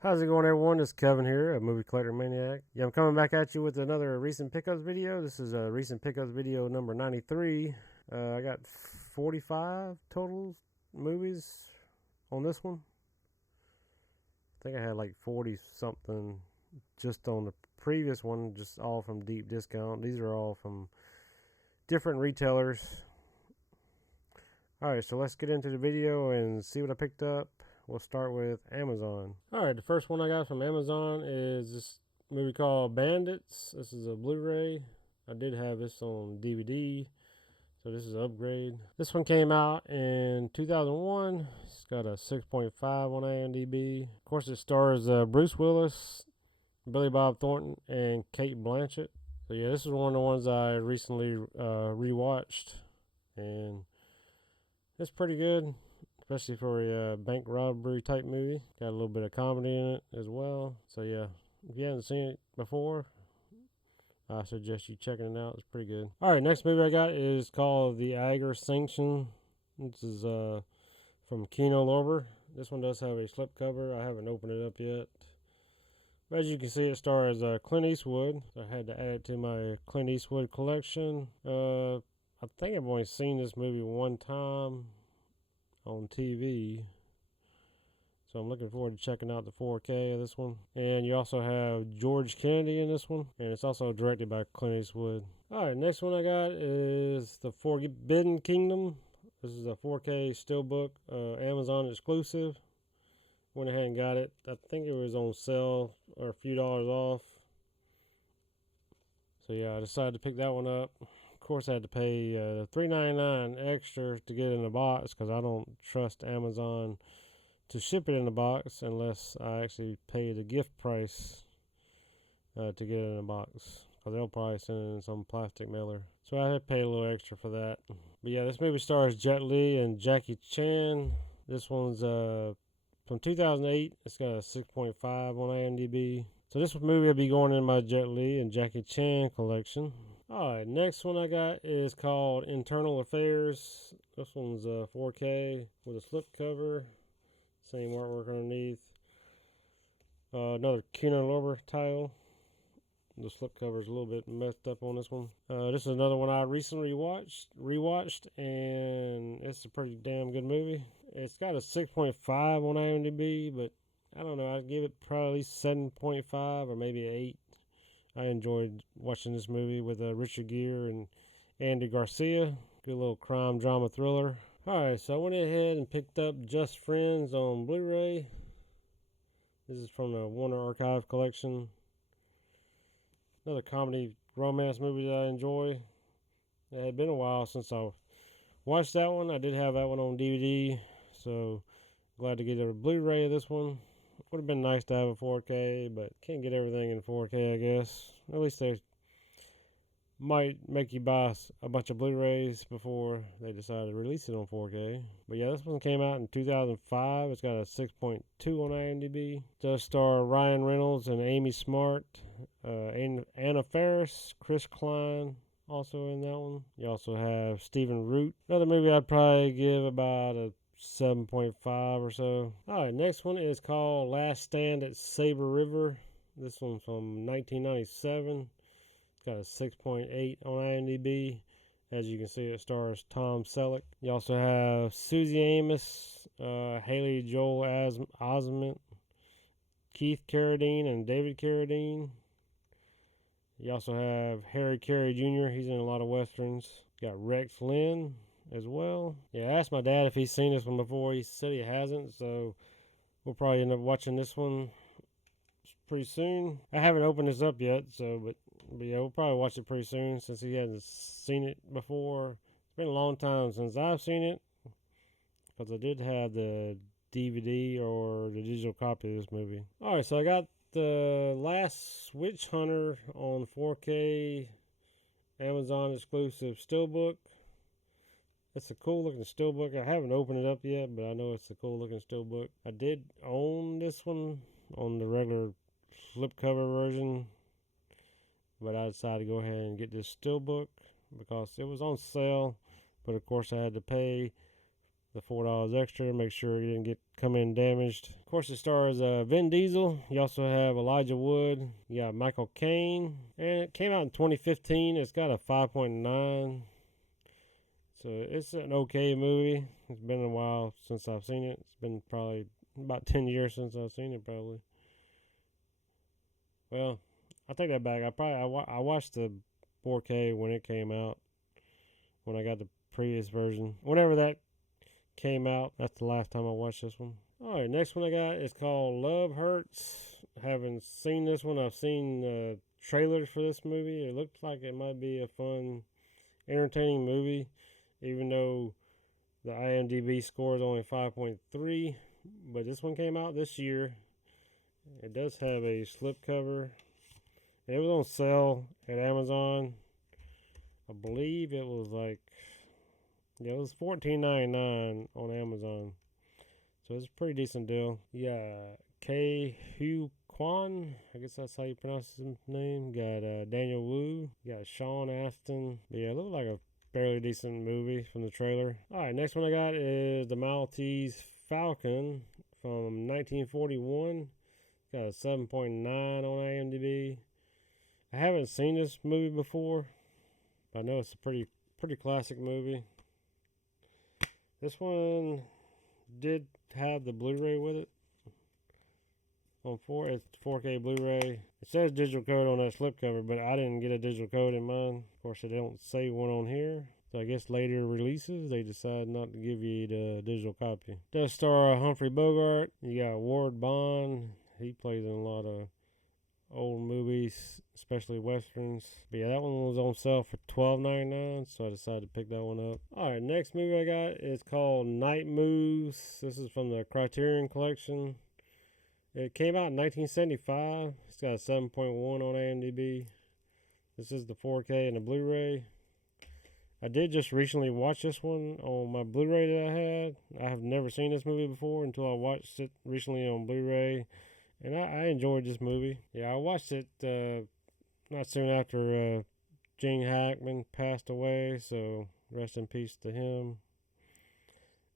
How's it going, everyone? This is Kevin here, a movie collector maniac. Yeah, I'm coming back at you with another recent pickups video. This is a recent pickups video number 93. I got 45 total movies on this one. I think I had like 40 something just on the previous one, just all from deep discount. These are all from different retailers. Alright, so let's get into the video and see what I picked up. We'll start with Amazon. Alright, the first one I got from Amazon is this movie called Bandits. This is a Blu-ray. I did have this on DVD, so this is an upgrade. This one came out in 2001. It's got a 6.5 on IMDb. Of course, it stars Bruce Willis, Billy Bob Thornton, and Kate Blanchett. So yeah, this is one of the ones I recently rewatched, and it's pretty good, especially for a bank robbery type movie. Got a little bit of comedy in it as well. So yeah, if you haven't seen it before, I suggest you checking it out. It's pretty good. Alright, next movie I got is called The Eiger Sanction. This is from Kino Lorber. This one does have a slipcover. I haven't opened it up yet. But as you can see, it stars Clint Eastwood. So I had to add it to my Clint Eastwood collection. I think I've only seen this movie one time on TV, so I'm looking forward to checking out the 4K of this one. And you also have George Kennedy in this one, and it's also directed by Clint Eastwood. Alright, next one I got is The Forbidden Kingdom. This is a 4K steelbook, Amazon exclusive. Went ahead and got it. I think it was on sale or a few dollars off. So yeah, I decided to pick that one up. Of course, I had to pay $3.99 extra to get it in a box because I don't trust Amazon to ship it in a box unless I actually pay the gift price to get it in a box, because they'll probably send it in some plastic mailer. So I had to pay a little extra for that. But yeah, this movie stars Jet Li and Jackie Chan. This one's from 2008. It's got a 6.5 on IMDb. So this movie will be going in my Jet Li and Jackie Chan collection. Alright, next one I got is called Internal Affairs. This one's 4K with a slipcover. Same artwork underneath. Another Kino Lorber title. The slipcover is a little bit messed up on this one. This is another one I recently rewatched, and it's a pretty damn good movie. It's got a 6.5 on IMDb, but I don't know, I'd give it probably 7.5 or maybe 8. I enjoyed watching this movie with Richard Gere and Andy Garcia. Good little crime drama thriller. Alright, so I went ahead and picked up Just Friends on Blu-ray. This is from the Warner Archive collection. Another comedy romance movie that I enjoy. It had been a while since I watched that one. I did have that one on DVD, so glad to get a Blu-ray of this one. Would have been nice to have a 4K, but can't get everything in 4K, I guess. At least they might make you buy a bunch of Blu-rays before they decide to release it on 4K. But yeah, this one came out in 2005. It's got a 6.2 on IMDb. It does star Ryan Reynolds and Amy Smart, Anna Faris, Chris Klein, also in that one. You also have Stephen Root. Another movie I'd probably give about a 7.5 or so. Alright, next one is called Last Stand at Saber River. This one's from 1997. It's got a 6.8 on IMDb. As you can see, it stars Tom Selleck. You also have Susie Amos, Haley Joel Osment, Keith Carradine, and David Carradine. You also have Harry Carey Jr. He's in a lot of westerns. You got Rex Lynn as well. Yeah, I asked my dad if he's seen this one before. He said he hasn't, so we'll probably end up watching this one pretty soon. I haven't opened this up yet, but yeah, we'll probably watch it pretty soon since he hasn't seen it before. It's been a long time since I've seen it, because I did have the DVD or the digital copy of this movie. Alright, so I got The Last Witch Hunter on 4K Amazon exclusive steelbook. It's a cool looking steelbook. I haven't opened it up yet, but I know it's a cool looking steelbook. I did own this one on the regular slipcover version, but I decided to go ahead and get this steelbook because it was on sale. But of course, I had to pay the $4 extra. Make sure you didn't come in damaged. Of course, it stars Vin Diesel. You also have Elijah Wood. You got Michael Caine. And it came out in 2015. It's got a 5.9. So it's an okay movie. It's been a while since I've seen it. It's been probably about 10 years since I've seen it, probably. Well, I take that back. I watched the 4K when it came out. When I got the previous version. Whenever that came out, that's the last time I watched this one. Alright, next one I got is called Love Hurts. I haven't seen this one. I've seen trailers for this movie. It looks like it might be a fun, entertaining movie, even though the IMDb score is only 5.3. But this one came out this year. It does have a slipcover. It was on sale at Amazon. I believe it was like, yeah, it was $14.99 on Amazon. So it's a pretty decent deal. Yeah, Ke Kwan, I guess that's how you pronounce his name. Got Daniel Wu. Got Sean Astin. But yeah, it looked like a fairly decent movie from the trailer. Alright, next one I got is The Maltese Falcon from 1941. Got a 7.9 on IMDb. I haven't seen this movie before. I know it's a pretty classic movie. This one did have the Blu-ray with it. It's 4K Blu-ray. It says digital code on that slipcover, but I didn't get a digital code in mine. Of course, they don't say one on here. So I guess later releases, they decide not to give you the digital copy. It does star Humphrey Bogart. You got Ward Bond. He plays in a lot of old movies, especially westerns. But yeah, that one was on sale for $12.99, so I decided to pick that one up. Alright, next movie I got is called Night Moves. This is from the Criterion Collection. It came out in 1975. It's got a 7.1 on IMDb. This is the 4K and the Blu-ray. I did just recently watch this one on my Blu-ray that I had. I have never seen this movie before until I watched it recently on Blu-ray. And I enjoyed this movie. Yeah, I watched it not soon after Gene Hackman passed away, so rest in peace to him.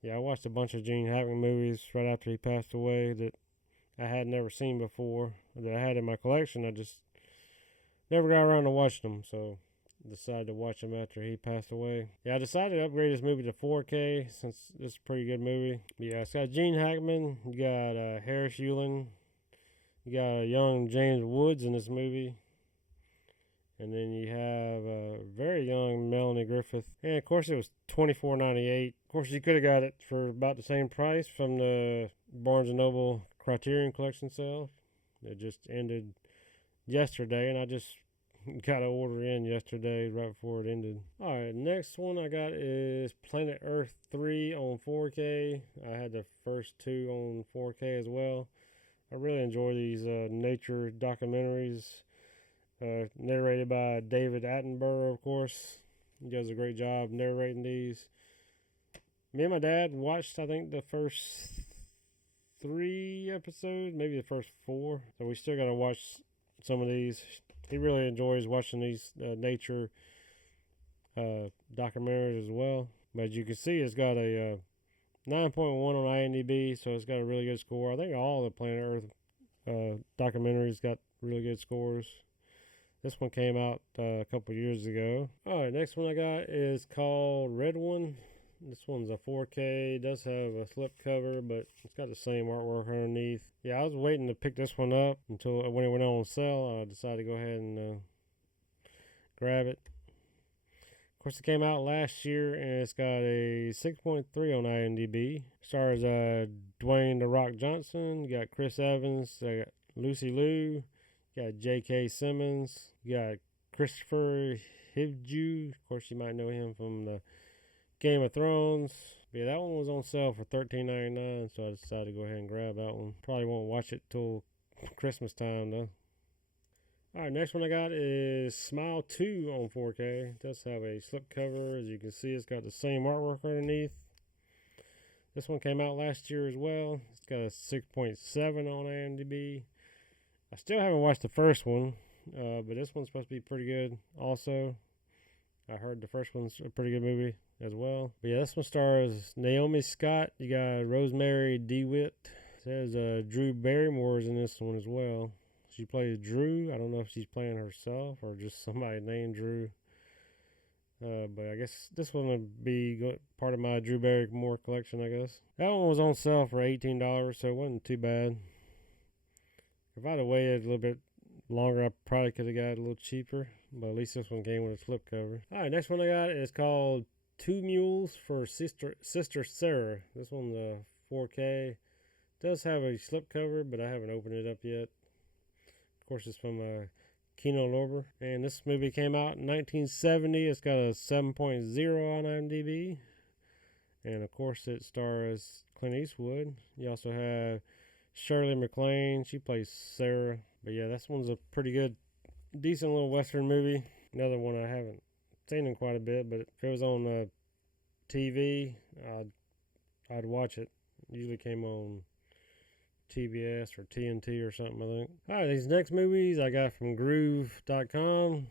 Yeah, I watched a bunch of Gene Hackman movies right after he passed away that I had never seen before, that I had in my collection. I just never got around to watching them, so decided to watch them after he passed away. Yeah, I decided to upgrade this movie to 4K since it's a pretty good movie. Yeah, it's got Gene Hackman, you got Harris Yulin. You got a young James Woods in this movie. And then you have a very young Melanie Griffith. And of course it was $24.98. Of course you could have got it for about the same price from the Barnes & Noble Criterion Collection sale. It just ended yesterday, and I just got an order in yesterday right before it ended. Alright, next one I got is Planet Earth 3 on 4K. I had the first two on 4K as well. I really enjoy these nature documentaries, narrated by David Attenborough, of course. He does a great job narrating these. Me and my dad watched, I think, the first 3 episodes, maybe the first 4. So we still got to watch some of these. He really enjoys watching these nature documentaries as well. But as you can see, it's got a 9.1 on IMDb, so it's got a really good score. I think all the Planet Earth documentaries got really good scores. This one came out a couple years ago. Alright, next one I got is called Red One. This one's a 4K. It does have a slip cover, but it's got the same artwork underneath. Yeah, I was waiting to pick this one up until when it went on sale. I decided to go ahead and grab it. Of course, it came out last year, and it's got a 6.3 on IMDb. Stars Dwayne "The Rock" Johnson. You got Chris Evans. You got Lucy Liu. You got J.K. Simmons. You got Christopher Hivju. Of course, you might know him from the Game of Thrones. But yeah, that one was on sale for $13.99, so I decided to go ahead and grab that one. Probably won't watch it till Christmas time, though. Alright, next one I got is Smile 2 on 4K. It does have a slipcover. As you can see, it's got the same artwork underneath. This one came out last year as well. It's got a 6.7 on IMDb. I still haven't watched the first one, but this one's supposed to be pretty good also. I heard the first one's a pretty good movie as well. But yeah, this one stars Naomi Scott. You got Rosemary DeWitt. It says Drew Barrymore's in this one as well. She plays Drew. I don't know if she's playing herself or just somebody named Drew. But I guess this one would be part of my Drew Barrymore collection, I guess. That one was on sale for $18, so it wasn't too bad. If I'd have waited a little bit longer, I probably could have got it a little cheaper. But at least this one came with a slipcover. Alright, next one I got is called Two Mules for Sister Sarah. This one's a 4K. It does have a slipcover, but I haven't opened it up yet. Of course, it's from Kino Lorber. And this movie came out in 1970. It's got a 7.0 on IMDb. And of course, it stars Clint Eastwood. You also have Shirley MacLaine. She plays Sarah. But yeah, this one's a pretty good, decent little Western movie. Another one I haven't seen in quite a bit, but if it was on TV, I'd watch it. It usually came on TBS or TNT or something, I think. Alright, these next movies I got from Groove.com.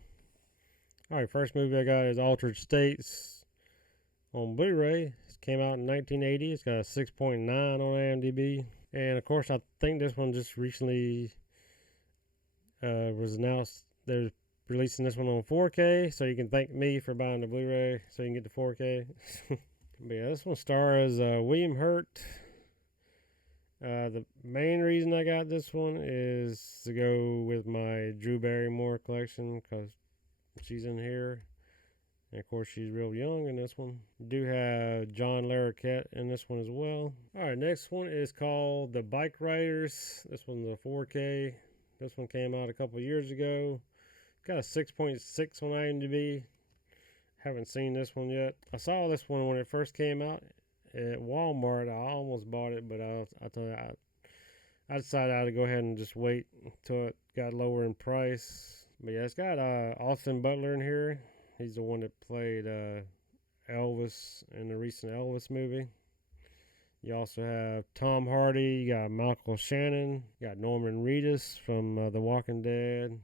Alright, first movie I got is Altered States on Blu-ray. It came out in 1980. It's got a 6.9 on IMDb. And of course, I think this one just recently was announced. They're releasing this one on 4K, so you can thank me for buying the Blu-ray so you can get the 4K. But yeah, this one stars William Hurt. The main reason I got this one is to go with my Drew Barrymore collection because she's in here. And of course, she's real young in this one. We do have John Larroquette in this one as well. Alright, next one is called The Bike Riders. This one's a 4K. This one came out a couple years ago. Got a 6.6 on IMDb. Haven't seen this one yet. I saw this one when it first came out at Walmart. I almost bought it, but I decided I'd go ahead and just wait until it got lower in price. But yeah, it's got Austin Butler in here. He's the one that played Elvis in the recent Elvis movie. You also have Tom Hardy. You got Michael Shannon. You got Norman Reedus from The Walking Dead.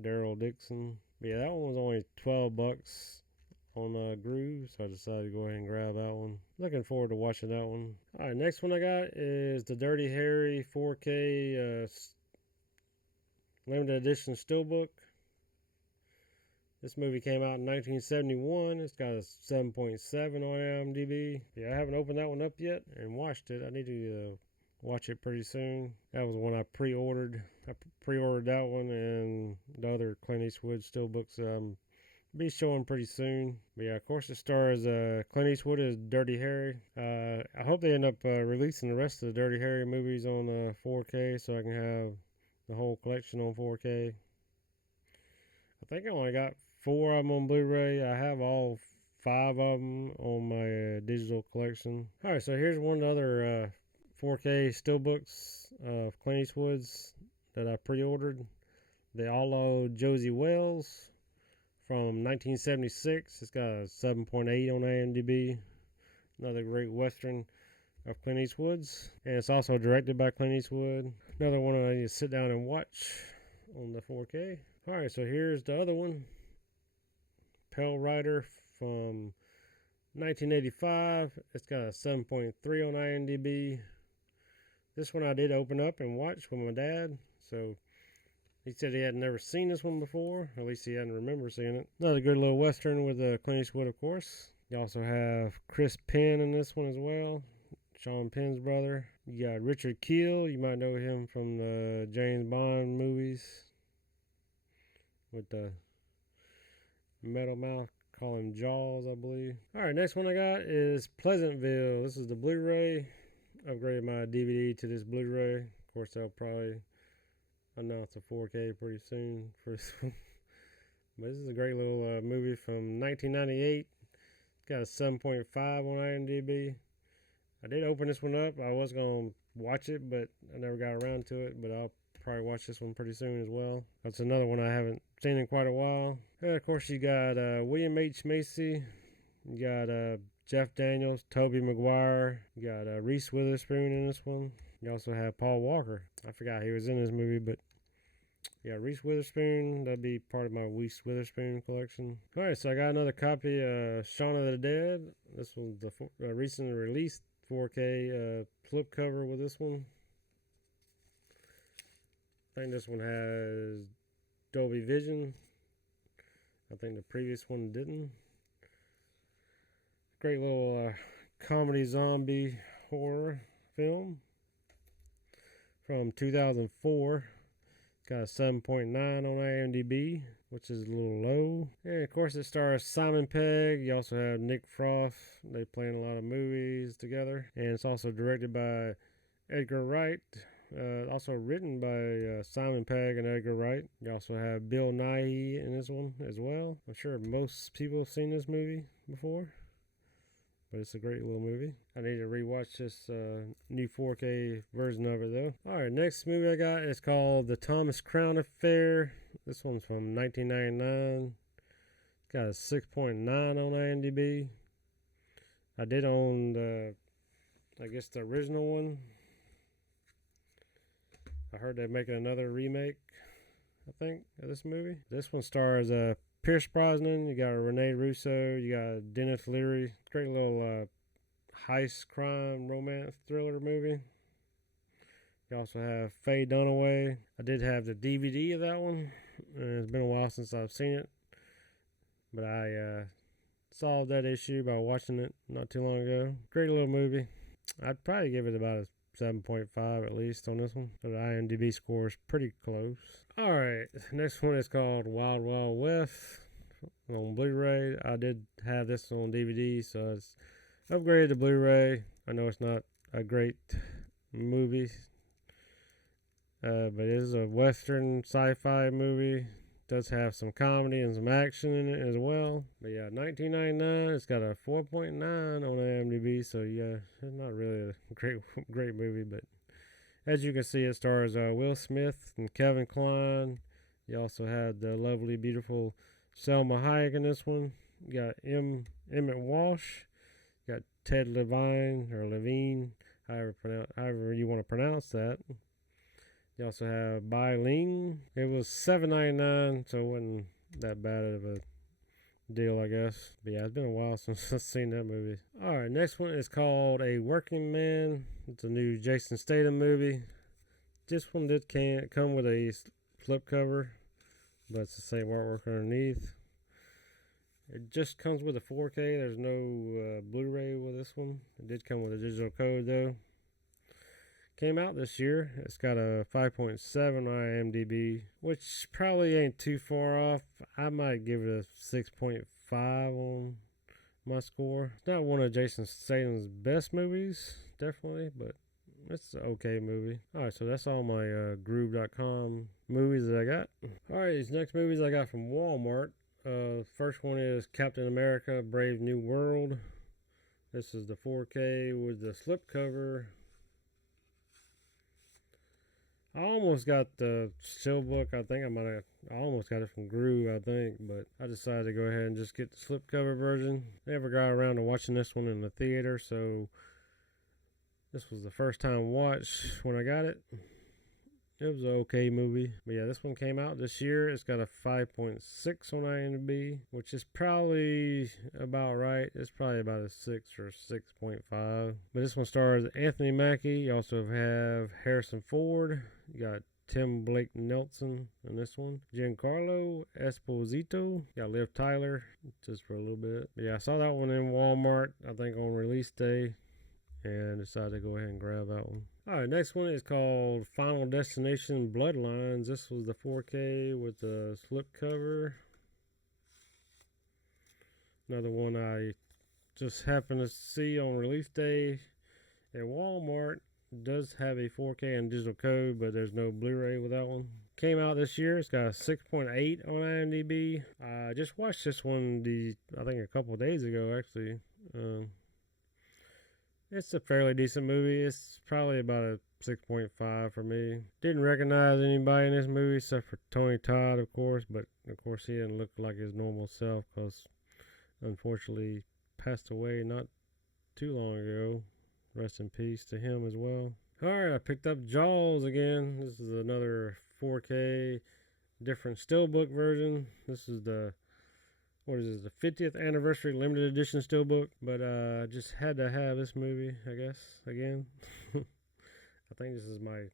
Daryl Dixon. But yeah, that one was only $12 on Groove, so I decided to go ahead and grab that one. Looking forward to watching that one. Alright, next one I got is the Dirty Harry 4K limited edition steelbook. This movie came out in 1971. It's got a 7.7 on IMDb. Yeah, I haven't opened that one up yet and watched it. I need to watch it pretty soon. That was one I pre-ordered. I pre-ordered that one and the other Clint Eastwood steelbooks be showing pretty soon. But yeah, of course it stars Clint Eastwood as Dirty Harry. I hope they end up releasing the rest of the Dirty Harry movies on 4K so I can have the whole collection on 4K. I think I only got 4 of them on Blu-ray. I have all 5 of them on my digital collection. Alright, so here's one of the other 4K steelbooks of Clint Eastwood's that I pre-ordered. The Outlaw Josie Wells from 1976. It's got a 7.8 on IMDb. Another great Western of Clint Eastwood's. And it's also directed by Clint Eastwood. Another one I need to sit down and watch on the 4K. Alright, so here's the other one. Pale Rider from 1985. It's got a 7.3 on IMDb. This one I did open up and watch with my dad. So he said he had never seen this one before. At least he hadn't remembered seeing it. Another good little Western with Clint Eastwood, of course. You also have Chris Penn in this one as well. Sean Penn's brother. You got Richard Kiel. You might know him from the James Bond movies. With the metal mouth, call him Jaws, I believe. Alright, next one I got is Pleasantville. This is the Blu-ray. Upgraded my DVD to this Blu-ray. Of course, I'll probably announce a 4K pretty soon for this one. But this is a great little movie from 1998. It's got a 7.5 on IMDb. I did open this one up. I was going to watch it, but I never got around to it. But I'll probably watch this one pretty soon as well. That's another one I haven't seen in quite a while. And of course, you got William H. Macy. You got Jeff Daniels, Tobey Maguire. You got Reese Witherspoon in this one. You also have Paul Walker. I forgot he was in this movie, but Yeah, Reese Witherspoon. That'd be part of my Reese Witherspoon collection. Alright, so I got another copy of Shaun of the Dead. This was the recently released 4K slipcover with this one. I think this one has Dolby Vision. I think the previous one didn't. Great little comedy zombie horror film from 2004. Got a 7.9 on IMDb, which is a little low. And of course, it stars Simon Pegg. You also have Nick Frost. They play in a lot of movies together. And it's also directed by Edgar Wright. Also written by Simon Pegg and Edgar Wright. You also have Bill Nighy in this one as well. I'm sure most people have seen this movie before, but it's a great little movie. I need to rewatch this new 4K version of it though. Alright, next movie I got is called The Thomas Crown Affair. This one's from 1999. It's got a 6.9 on IMDb. I did own the, I guess the original one. I heard they're making another remake, I think, of this movie. This one stars Pierce Brosnan. You got Rene Russo. You got Dennis Leary. Great little heist crime romance thriller movie. You also have Faye Dunaway. I did have the DVD of that one. And it's been a while since I've seen it, but I solved that issue by watching it not too long ago. Great little movie. I'd probably give it about a 7.5 at least on this one. So the IMDb score is pretty close. Alright, next one is called Wild Wild West on Blu-ray. I did have this on DVD, so it's upgraded to Blu-ray. I know it's not a great movie, but it is a Western sci-fi movie. Does have some comedy and some action in it as well. But yeah, 1999. It's got a 4.9 on IMDb. So yeah, it's not really a great movie. But as you can see, it stars Will Smith and Kevin Kline. You also had the lovely, beautiful Selma Hayek in this one. You got Emmett Walsh. You got Ted Levine or Levine, however you want to pronounce that. You also have Bai Ling. It was $7.99, so it wasn't that bad of a deal, I guess. But yeah, it's been a while since I've seen that movie. Alright, next one is called A Working Man. It's a new Jason Statham movie. This one did come with a slipcover, but it's the same artwork underneath. It just comes with a 4K. There's no Blu-ray with this one. It did come with a digital code though. Came out this year. It's got a 5.7 on IMDb, which probably ain't too far off. I might give it a 6.5 on my score. It's not one of Jason Statham's best movies, definitely, but it's an okay movie. Alright, so that's all my Groove.com movies that I got. Alright, these next movies I got from Walmart. First one is Captain America Brave New World. This is the 4K with the slipcover. I almost got the steelbook. I think I almost got it from Groove, I think, but I decided to go ahead and just get the slipcover version. Never got around to watching this one in the theater, so this was the first time watch when I got it. It was an okay movie. But yeah, this one came out this year. It's got a 5.6 on IMDb, which is probably about right. It's probably about a 6 or 6.5. But this one stars Anthony Mackie. You also have Harrison Ford. You got Tim Blake Nelson in this one. Giancarlo Esposito. You got Liv Tyler just for a little bit. But yeah, I saw that one in Walmart, I think on release day, and decided to go ahead and grab that one. Alright, next one is called Final Destination Bloodlines. This was the 4K with the slipcover. Another one I just happened to see on release day at Walmart. Does have a 4K and digital code, but there's no Blu-ray with that one. Came out this year. It's got a 6.8 on IMDb. I just watched this one I think a couple of days ago, actually. It's a fairly decent movie. It's probably about a 6.5 for me. Didn't recognize anybody in this movie except for Tony Todd, of course, but of course he didn't look like his normal self because unfortunately passed away not too long ago. Rest in peace to him as well. Alright, I picked up Jaws again. This is another 4K. different steelbook version. This is the, what is this, the 50th anniversary limited edition steelbook. But just had to have this movie, I guess, again. I think this is my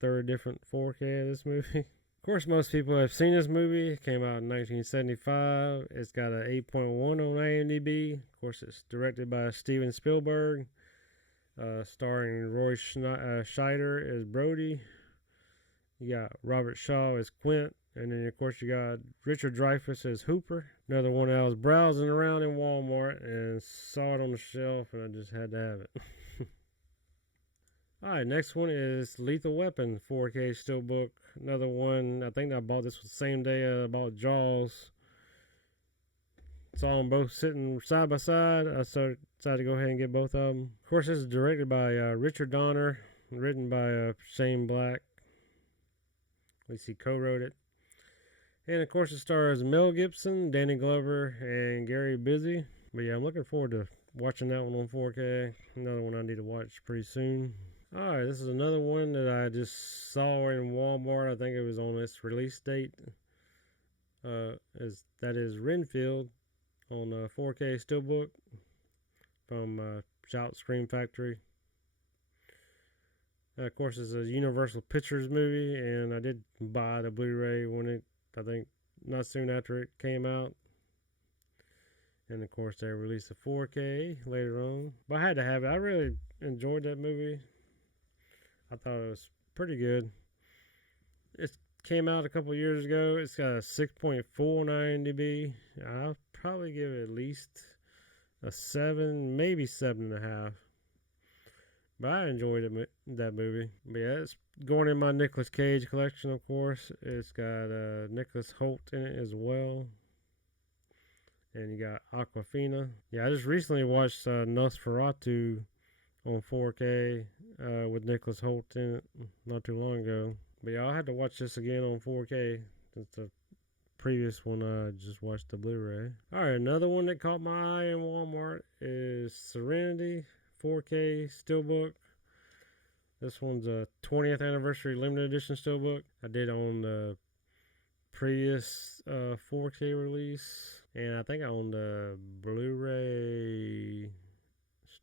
third different 4K of this movie. Of course, most people have seen this movie. It came out in 1975. It's got an 8.1 on IMDb. Of course, it's directed by Steven Spielberg, starring Roy Scheider as Brody. You got Robert Shaw as Quint. And then, of course, you got Richard Dreyfuss as Hooper. Another one I was browsing around in Walmart and saw it on the shelf, and I just had to have it. Alright, next one is Lethal Weapon 4K Steelbook. Another one, I think I bought this the same day I bought Jaws. Saw them both sitting side by side. I decided to go ahead and get both of them. Of course, this is directed by Richard Donner, written by Shane Black. At least he co-wrote it. And of course, it stars Mel Gibson, Danny Glover, and Gary Busey. But yeah, I'm looking forward to watching that one on 4K. Another one I need to watch pretty soon. Alright, this is another one that I just saw in Walmart. I think it was on its release date. That is Renfield on 4K Steelbook from Shout Scream Factory. Of course, it's a Universal Pictures movie, and I did buy the Blu-ray when it, I think, not soon after it came out. And of course, they released a 4K later on. But I had to have it. I really enjoyed that movie. I thought it was pretty good. It came out a couple years ago. It's got a 6.4 on IMDb. I'll probably give it at least a 7, maybe 7.5. But I enjoyed that movie. But yeah, it's going in my Nicolas Cage collection, of course. It's got Nicholas Hoult in it as well. And you got Aquafina. Yeah, I just recently watched Nosferatu on 4K with Nicholas Hoult in it not too long ago. But yeah, I had to watch this again on 4K since the previous one I just watched the Blu-ray. Alright, another one that caught my eye in Walmart is Serenity 4K Steelbook. This one's a 20th anniversary limited edition Steelbook. I did on the previous 4K release, and I think I own the Blu-ray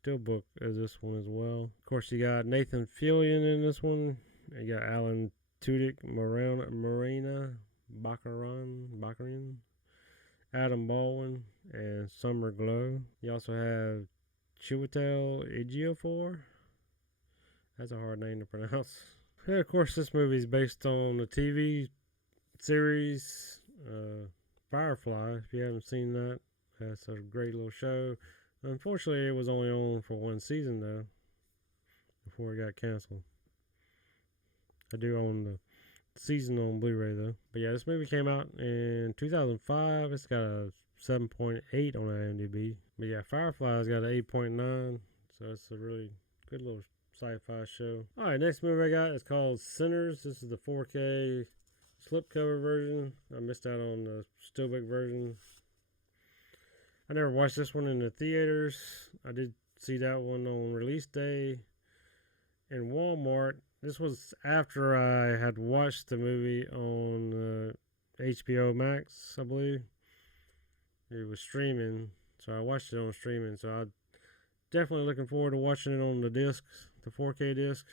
Steelbook as this one as well. Of course, you got Nathan Fillion in this one. You got Alan Tudyk, Marina Baccarin, Adam Baldwin, and Summer Glow. You also have Chiwetel Ejiofor. That's a hard name to pronounce. And of course, this movie is based on the TV series Firefly. If you haven't seen that, that's a great little show. Unfortunately, it was only on for one season though, before it got canceled. I do own the season on Blu-ray though. But yeah, this movie came out in 2005. It's got a 7.8 on IMDb. But yeah, Firefly's got an 8.9, so it's a really good little sci-fi show. Alright, next movie I got is called Sinners. This is the 4K slipcover version. I missed out on the Steelbook version. I never watched this one in the theaters. I did see that one on release day in Walmart. This was after I had watched the movie on HBO Max, I believe. It was streaming, so I watched it on streaming. So I'm definitely looking forward to watching it on the disc, the 4K disc,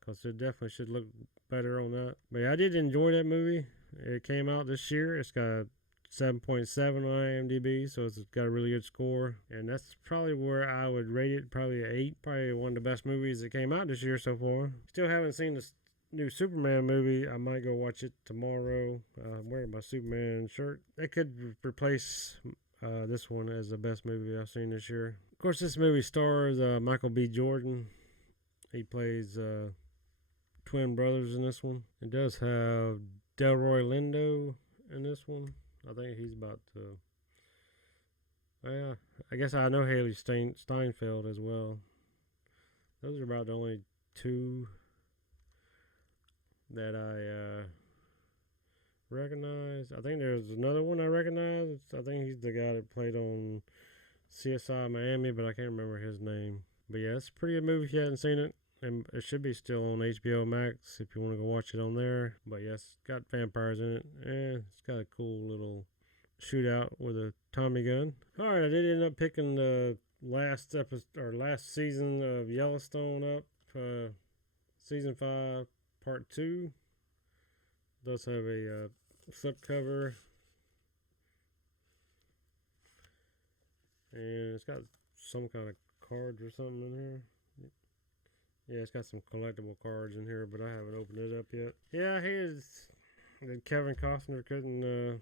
because it definitely should look better on that. But yeah, I did enjoy that movie. It came out this year. It's got 7.7 on IMDb, so it's got a really good score, and that's probably where I would rate it, probably an 8. Probably one of the best movies that came out this year so far. Still haven't seen the new Superman movie. I might go watch it tomorrow. I'm wearing my Superman shirt. That could replace this one as the best movie I've seen this year. Of course, this movie stars Michael B. Jordan. He plays twin brothers in this one. It does have Delroy Lindo in this one. I think he's about to... I guess I know Haley Steinfeld as well. Those are about the only two that I recognize. I think there's another one I recognize. I think he's the guy that played on CSI Miami, but I can't remember his name. But yeah, it's a pretty good movie if you haven't seen it. and it should be still on HBO Max if you want to go watch it on there. But yes, it's got vampires in it, and it's got a cool little shootout with a Tommy gun. All right, I did end up picking the last episode or last season of Yellowstone up, season 5, part 2. It does have a slipcover, and it's got some kind of cards or something in here. Yeah, it's got some collectible cards in here, but I haven't opened it up yet. Yeah, I hated that Kevin Costner couldn't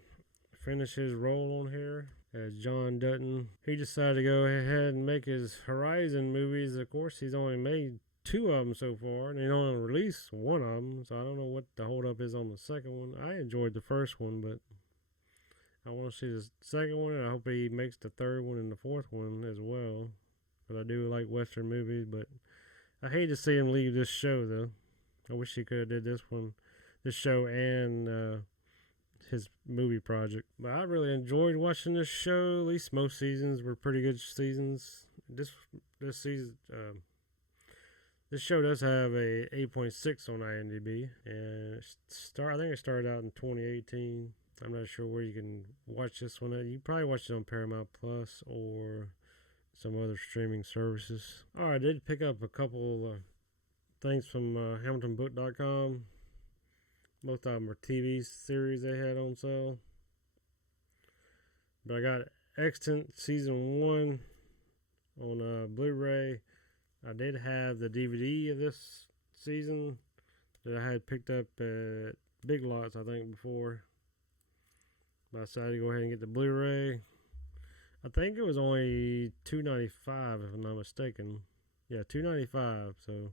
finish his role on here as John Dutton. He decided to go ahead and make his Horizon movies. Of course, he's only made 2 of them so far, and he only released 1 of them, so I don't know what the holdup is on the second one. I enjoyed the first one, but I want to see the second one, and I hope he makes the 3rd one and the 4th one as well, because I do like Western movies, but I hate to see him leave this show, though. I wish he could have did this show and his movie project. But I really enjoyed watching this show. At least most seasons were pretty good seasons. This season, this show does have a 8.6 on IMDb, and I think it started out in 2018. I'm not sure where you can watch this one at. You probably watch it on Paramount Plus or some other streaming services. Alright, I did pick up a couple things from HamiltonBook.com. Most of them are TV series they had on sale. But I got Extant Season 1 on Blu-ray. I did have the DVD of this season that I had picked up at Big Lots, I think, before. But I decided to go ahead and get the Blu-ray. I think it was only $2.95 if I'm not mistaken. Yeah, $2.95, so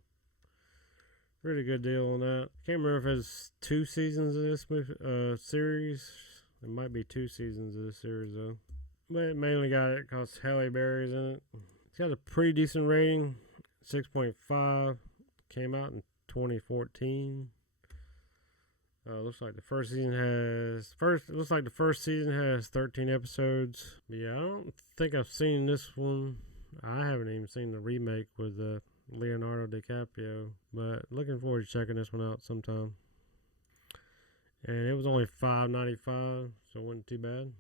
really good deal on that. Can't remember if it's 2 seasons of this series. It might be 2 seasons of this series though. But it mainly got it because Halle Berry's in it. It's got a pretty decent rating, 6.5. Came out in 2014. Looks like the first season has 13 episodes. But yeah, I don't think I've seen this one. I haven't even seen the remake with Leonardo DiCaprio, but looking forward to checking this one out sometime. And it was only $5.95, so it wasn't too bad.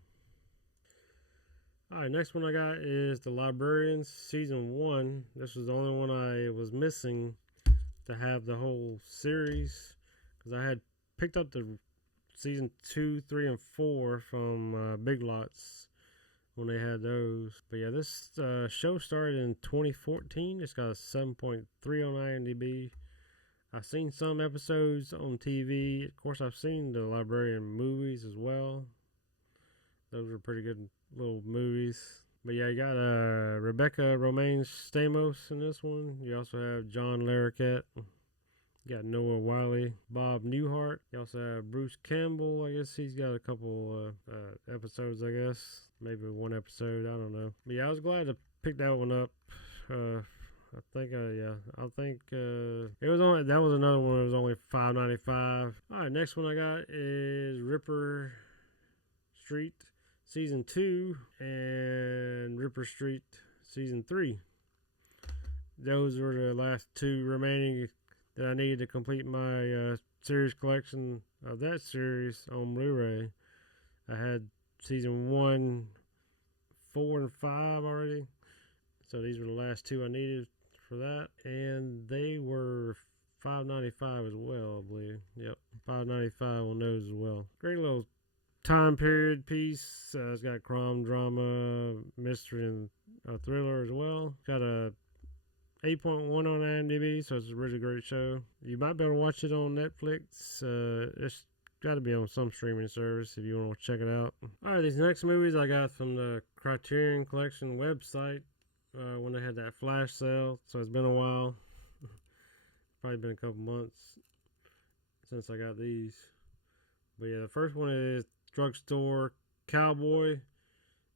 Alright, next one I got is The Librarians Season 1. This was the only one I was missing to have the whole series, because I had picked up the season 2, 3, and 4 from Big Lots when they had those. But yeah, this show started in 2014. It's got a 7.3 on IMDb. I've seen some episodes on TV. Of course, I've seen the Librarian movies as well. Those were pretty good little movies. But yeah, you got Rebecca Romaine Stamos in this one. You also have John Larroquette. You got Noah Wiley, Bob Newhart. You also have Bruce Campbell. I guess he's got a couple episodes, I guess. Maybe 1 episode. I don't know. But yeah, I was glad to pick that one up. I think it was only, that was another one that was only $5.95. Alright, next one I got is Ripper Street Season 2 and Ripper Street Season 3. Those were the last 2 remaining that I needed to complete my series collection of that series on Blu-ray. I had Season 1, 4, and 5 already. So these were the last 2 I needed for that. And they were $5.95 as well, I believe. Yep, $5.95 on those as well. Great little time period piece. It's got crime, drama, mystery, and thriller as well. Got a 8.1 on IMDb, so it's a really great show. You might be able to watch it on Netflix. It's got to be on some streaming service if you want to check it out. Alright, these next movies I got from the Criterion Collection website when they had that flash sale, so it's been a while. Probably been a couple months since I got these. But yeah, the first one is Drugstore Cowboy.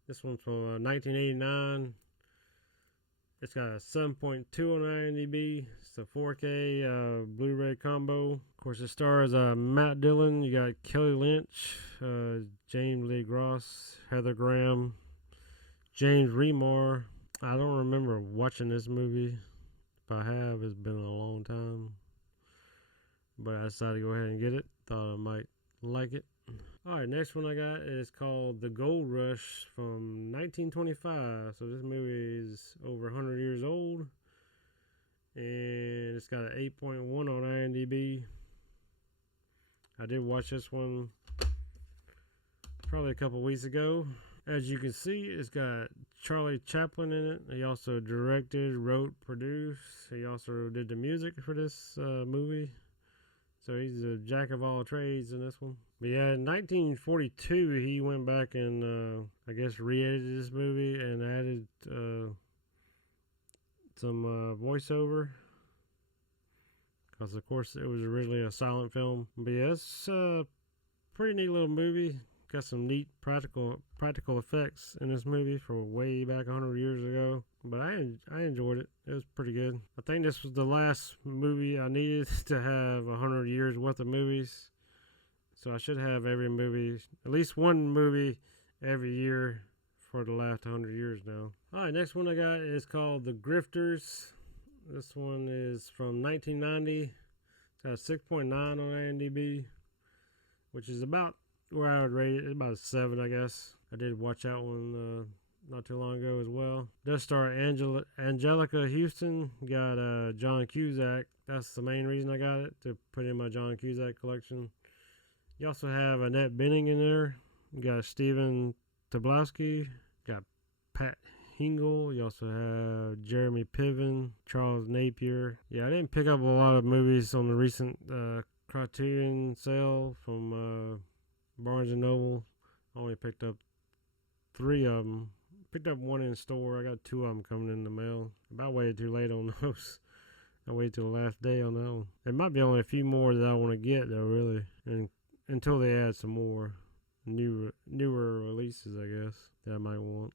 This one's from 1989. It's got a 7.2 on IMDb. It's a 4K Blu-ray combo. Of course, it stars Matt Dillon. You got Kelly Lynch, James Lee Gross, Heather Graham, James Remar. I don't remember watching this movie, if I have. It's been a long time. But I decided to go ahead and get it. Thought I might like it. Alright, next one I got is called The Gold Rush from 1925. So this movie is over 100 years old. And it's got an 8.1 on IMDb. I did watch this one probably a couple weeks ago. As you can see, it's got Charlie Chaplin in it. He also directed, wrote, produced. He also did the music for this movie. So he's a jack of all trades in this one. But yeah, in 1942, he went back and I guess re-edited this movie and added some voiceover. Because of course it was originally a silent film. But yeah, it's a pretty neat little movie. Got some neat practical effects in this movie for way back 100 years ago. But I enjoyed it. It was pretty good. I think this was the last movie I needed to have 100 years worth of movies. So I should have every movie, at least one movie every year for the last 100 years now. Alright, next one I got is called The Grifters. This one is from 1990. It's got a 6.9 on IMDb, which is about where I would rate it. It's about a 7, I guess. I did watch that one not too long ago as well. Does star Angelica Houston. Got John Cusack. That's the main reason I got it, to put in my John Cusack collection. You also have Annette Bening in there. You got Stephen Tobolowsky. Got Pat Hingle. You also have Jeremy Piven, Charles Napier. Yeah, I didn't pick up a lot of movies on the recent Criterion sale from Barnes & Noble. I only picked up 3 of them. Picked up 1 in store. I got 2 of them coming in the mail. About waited too late on those. I waited till the last day on that one. There might be only a few more that I want to get though, really. And until they add some more newer releases, I guess, that I might want.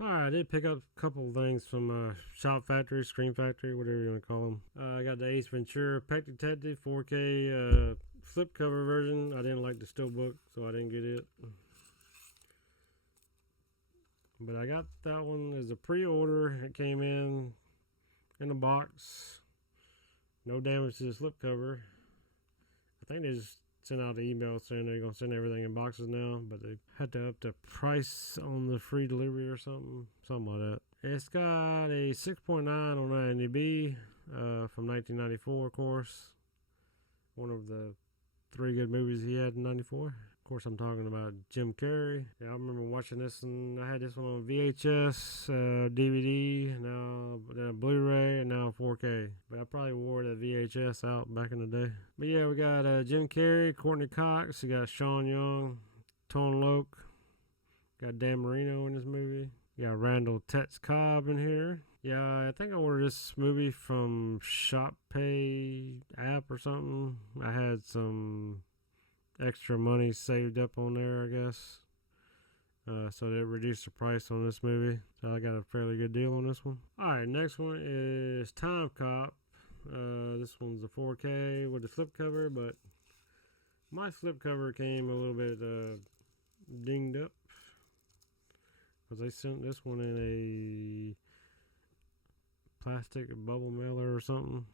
Alright, I did pick up a couple of things from Shop Factory, Screen Factory, whatever you want to call them. I got the Ace Ventura Pet Detective 4K slipcover version. I didn't like the steelbook, so I didn't get it. But I got that one as a pre-order. It came in a box. No damage to the slipcover. I think they just sent out an email saying they're going to send everything in boxes now, but they had to up the price on the free delivery or something like that. It's got a 6.9 on IMDb from 1994, of course. One of the 3 good movies he had in 94. Of course, I'm talking about Jim Carrey. Yeah, I remember watching this, and I had this one on VHS, DVD, now Blu-ray, and now 4K. But I probably wore the VHS out back in the day. But yeah, we got Jim Carrey, Courtney Cox, we got Sean Young, Tone Loc, got Dan Marino in this movie. We got Randall Tetz Cobb in here. Yeah, I think I ordered this movie from Shop Pay app or something. I had some extra money saved up on there, I guess. So they reduced the price on this movie. So I got a fairly good deal on this one. Alright, next one is Time Cop. This one's a 4K with a slipcover, but my slipcover came a little bit dinged up. Because they sent this one in a plastic bubble mailer or something.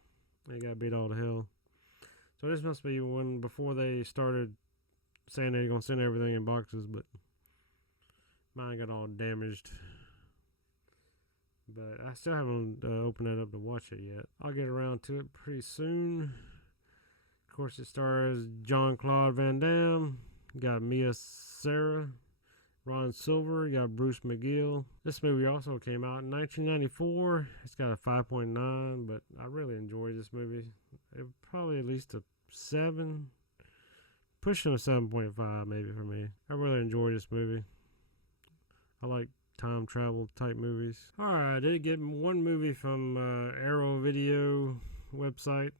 They got beat all to hell. So this must be when before they started saying they're going to send everything in boxes, but mine got all damaged. But I still haven't opened that up to watch it yet. I'll get around to it pretty soon. Of course, it stars Jean-Claude Van Damme. Got Mia Sara, Ron Silver. You got Bruce McGill. This movie also came out in 1994. It's got a 5.9, but I really enjoyed this movie. It probably at least a 7, pushing a 7.5 maybe for me. I really enjoyed this movie. I like time travel type movies. Alright, I did get one movie from Arrow Video website.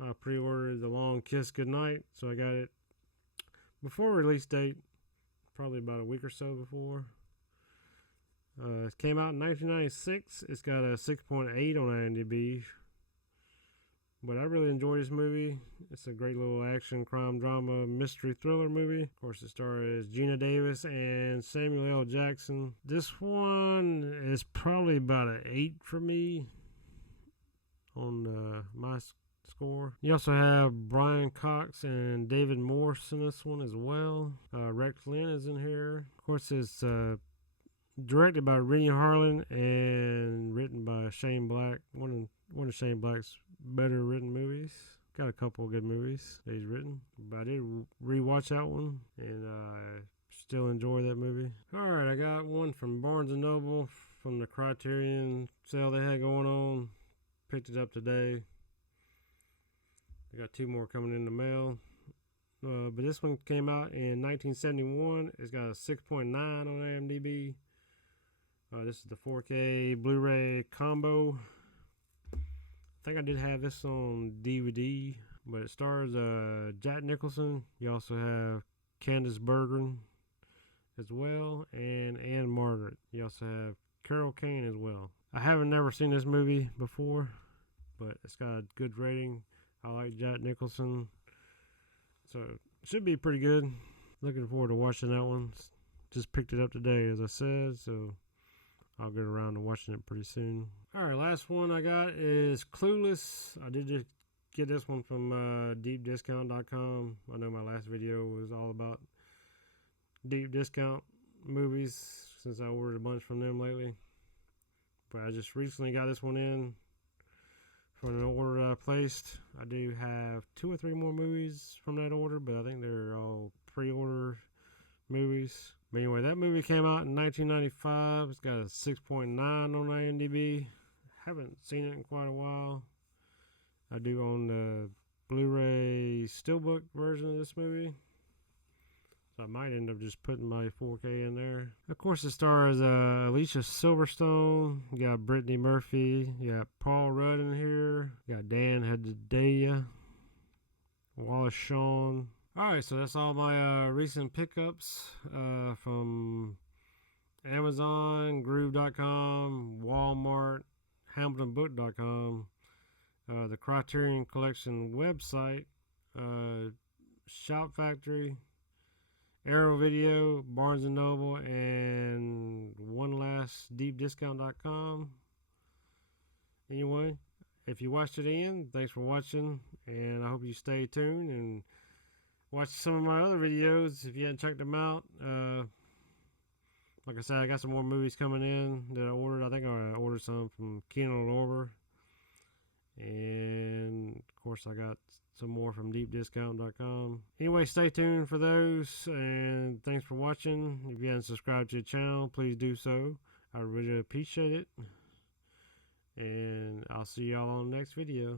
I pre-ordered The Long Kiss Goodnight, so I got it before release date, probably about a week or so before. It came out in 1996. It's got a 6.8 on IMDb. But I really enjoyed this movie. It's a great little action, crime, drama, mystery, thriller movie. Of course, it stars Gina Davis and Samuel L. Jackson. This one is probably about an 8 for me on my score. You also have Brian Cox and David Morse in this one as well. Rex Lynn is in here. Of course, it's directed by Rennie Harlan and written by Shane Black. One of Shane Black's better written movies. Got a couple of good movies that he's written, but I did rewatch that one, and I still enjoy that movie. Alright, I got one from Barnes & Noble from the Criterion sale they had going on. Picked it up today. I got 2 more coming in the mail. But this one came out in 1971. It's got a 6.9 on IMDb. This is the 4K Blu-ray combo. I think I did have this on DVD, but it stars Jack Nicholson. You also have Candice Bergen as well, and Anne Margaret. You also have Carol Kane as well. I haven't never seen this movie before, but it's got a good rating. I like Jack Nicholson, so it should be pretty good. Looking forward to watching that one. Just picked it up today, as I said, so I'll get around to watching it pretty soon. Alright, last one I got is Clueless. I did just get this one from deepdiscount.com. I know my last video was all about deep discount movies since I ordered a bunch from them lately. But I just recently got this one in from an order I placed. I do have 2 or 3 more movies from that order, but I think they're all pre-order movies. But anyway, that movie came out in 1995. It's got a 6.9 on IMDb. Haven't seen it in quite a while. I do own the Blu-ray steelbook version of this movie, so I might end up just putting my 4K in there. Of course, it stars Alicia Silverstone. You got Brittany Murphy. You got Paul Rudd in here. You got Dan Hedaya, Wallace Shawn. Alright, so that's all my recent pickups from Amazon, Groove.com, Walmart, HamiltonBook.com, the Criterion Collection website, Shop Factory, Arrow Video, Barnes & Noble, and one last deepdiscount.com. Anyway, if you watched it in, thanks for watching, and I hope you stay tuned and watch some of my other videos if you haven't checked them out. Like I said, I got some more movies coming in that I ordered. I think I ordered some from Kino Lorber. And, of course, I got some more from deepdiscount.com. Anyway, stay tuned for those. And thanks for watching. If you haven't subscribed to the channel, please do so. I really appreciate it. And I'll see y'all on the next video.